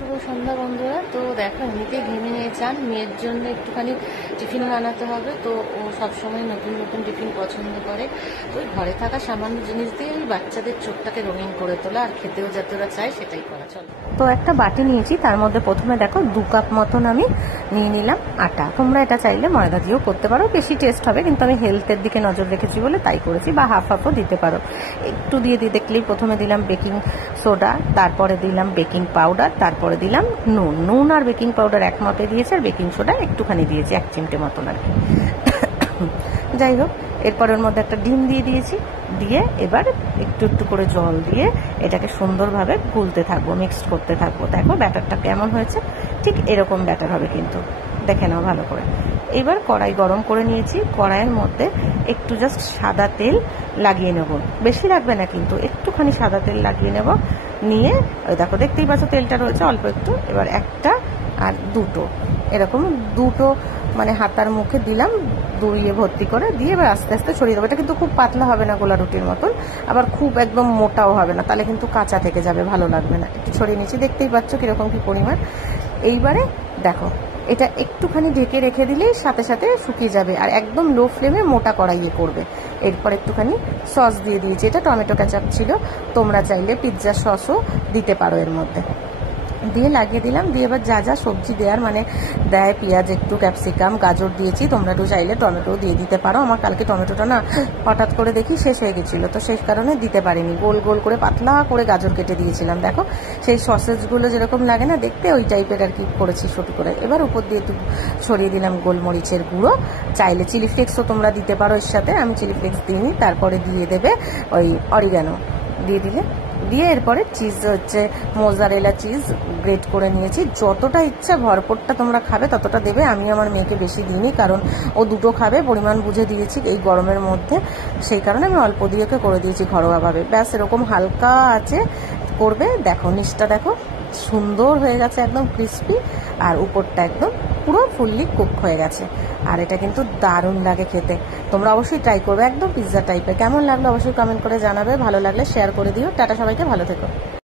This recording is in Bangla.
শুভ সন্ধ্যা বন্ধুরা। তো দেখো এমনিতেই ঘেমে নিয়ে চান, মেয়ের জন্য একটুখানি টিফিন বানাতে হবে। তো ও সবসময় নতুন নতুন টিফিন পছন্দ করে। তো ঘরে থাকা সামান্য জিনিস দিয়ে ওই বাচ্চাদের চোখটাকে রঙিন করে তোলা, আর খেতেও যাতে ওরা চায় সেটাই করা। চলো, তো একটা বাটি নিয়েছি, তার মধ্যে প্রথমে দেখো 2 কাপ মতন আমি নিয়ে নিলাম আটা। তোমরা এটা চাইলে ময়দা দিয়েও করতে পারো, বেশি টেস্ট হবে, কিন্তু আমি হেলথের দিকে নজর রেখেছি বলে তাই করেছি। বা হাফও দিতে পারো। একটু দিয়ে দেখলেই প্রথমে দিলাম বেকিং সোডা, তারপরে দিলাম বেকিং পাউডার, তারপরে দিলাম নুন আর বেকিং পাউডার এক মাপে দিয়েছি, আর বেকিং সোডা একটুখানি দিয়েছি, 1 চিমটে মতন আর কি। যাই হোক, এরপর ওর মধ্যে একটা ডিম দিয়ে দিয়েছি, দিয়ে এবার একটু একটু করে জল দিয়ে এটাকে সুন্দরভাবে গুলতে থাকবো, মিক্সড করতে থাকবো। দেখো ব্যাটারটা কেমন হয়েছে, ঠিক এরকম ব্যাটার হবে, কিন্তু দেখে নাও ভালো করে। এবার কড়াই গরম করে নিয়েছি, কড়াইয়ের মধ্যে একটু জাস্ট সাদা তেল লাগিয়ে নেব, বেশি লাগবে না কিন্তু, একটুখানি সাদা তেল লাগিয়ে নেব। নিয়ে দেখো দেখতেই পাচ্ছ তেলটা রয়েছে অল্প একটু। এবার একটা আর দুটো, এরকম দুটো মানে হাতার মুখে দিলাম, দুইয়ে ভর্তি করে দিয়ে এবার আস্তে আস্তে ছড়িয়ে দেবো। এটা কিন্তু খুব পাতলা হবে না গোলা রুটির মতন, আবার খুব একদম মোটাও হবে না, তাহলে কিন্তু কাঁচা থেকে যাবে, ভালো লাগবে না। একটু ছড়িয়ে নিচ্ছি, দেখতেই পাচ্ছ কিরকম কি পরিমাণ। এইবারে দেখো এটা একটুখানি ঢেকে রেখে দিলেই সাথে সাথে শুকিয়ে যাবে, আর একদম লো ফ্লেমে মোটা কড়াইয়ে করবে। এরপর একটুখানি সস দিয়ে দিয়েছি, এটা টমেটো কেচাপ ছিল, তোমরা চাইলে পিৎজা সসও দিতে পারো এর মধ্যে। দিয়ে লাগিয়ে দিলাম, দিয়ে এবার যা যা সবজি দেওয়ার মানে দেয়, পেঁয়াজ একটু, ক্যাপসিকাম, গাজর দিয়েছি, তোমরা একটু চাইলে টমেটো দিয়ে দিতে পারো। আমার কালকে টমেটোটা না হঠাৎ করে দেখি শেষ হয়ে গেছিলো, তো সেই কারণে দিতে পারিনি। গোল গোল করে পাতলা করে গাজর কেটে দিয়েছিলাম, দেখো সেই সসেজগুলো যেরকম লাগে না দেখতে, ওই টাইপের আর কি করেছি ছোটো করে। এবার উপর দিয়ে একটু ছড়িয়ে দিলাম গোলমরিচের গুঁড়ো, চাইলে চিলি ফ্লেক্সও তোমরা দিতে পারো এর সাথে, আমি চিলি ফ্লেক্স দিইনি। তারপরে দিয়ে দেবে ওই অরিগানো, দিয়ে দিলে, দিয়ে এরপরে চিজ হচ্ছে মোজারেলা চিজ গ্রেট করে নিয়েছি। যতটা ইচ্ছা ভরপুরটা তোমরা খাবে ততটা দেবে, আমি আমার মেয়েকে বেশি দিইনি, কারণ ও দুটো খাবে, পরিমাণ বুঝে দিয়েছি এই গরমের মধ্যে, সেই কারণে আমি অল্প দিয়ে করে দিয়েছি ঘরোয়াভাবে। ব্যাস এরকম হালকা আছে করবে। দেখো নিচটা দেখো সুন্দর হয়ে গেছে, একদম ক্রিস্পি, আর উপরটা একদম পুরো ফুললি কুক হয়ে গেছে। আর এটা কিন্তু দারুণ লাগে খেতে, তোমরা অবশ্যই ট্রাই করবে, একদম পিৎজা টাইপের। কেমন লাগলো অবশ্যই কমেন্ট করে জানাবে, ভালো লাগলে শেয়ার করে দিও। টাটা, সবাইকে ভালো থেকো।